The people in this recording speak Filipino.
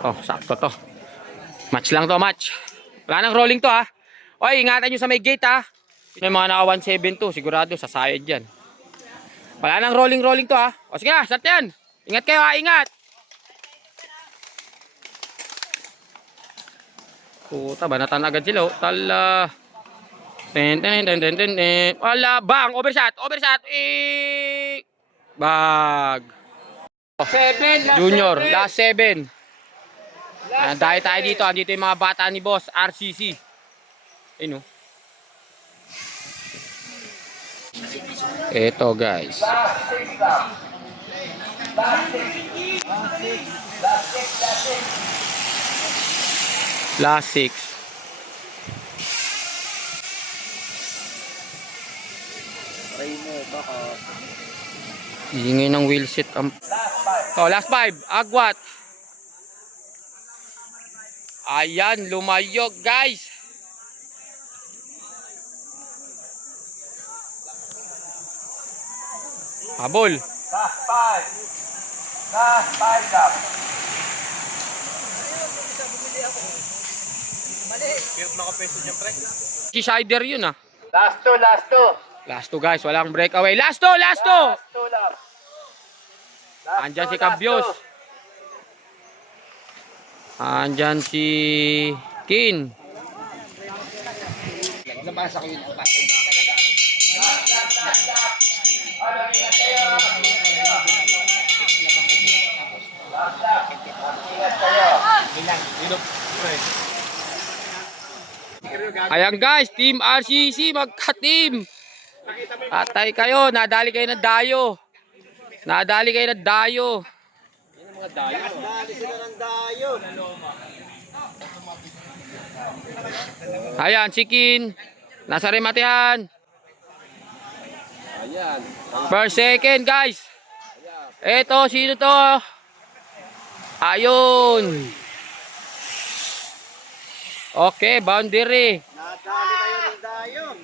Oh, sakto to. Match lang to, match. Wala nang rolling to ha. Oy, ingatan nyo sa may gate ha. May mga naka 172, sigurado sasayad yan. Wala nang rolling to ha. O sige na, start yan. Ingat kayo ha, ingat. Puta, banatan agad sila oh. Tala. Ten. Wala, bang, overshot. Bag. Junior, last 7. Dahil tayo dito, andito yung mga bata ni Boss RCC. Ayun oh. Ito guys. Last 6. Ingay ng wheel set. Oh, last 5. Agwat. Ayan, lumayog guys. Habol. Last 5 up. Si Shider yun ah. Last 2. Last 2 guys, walang breakaway. Last 2. Last 2 lang. Andyan si Cabios. Andyan si Kin. Nabasa ko yun. Ayan guys, Team RCC magka-team. Atay kayo, nadali kayo ng dayo. Ayan, si Kin. Nasa rematehan. First, second guys. Eto, sino to? Ayun. Okay, boundary. Nadali kayo ng dayon.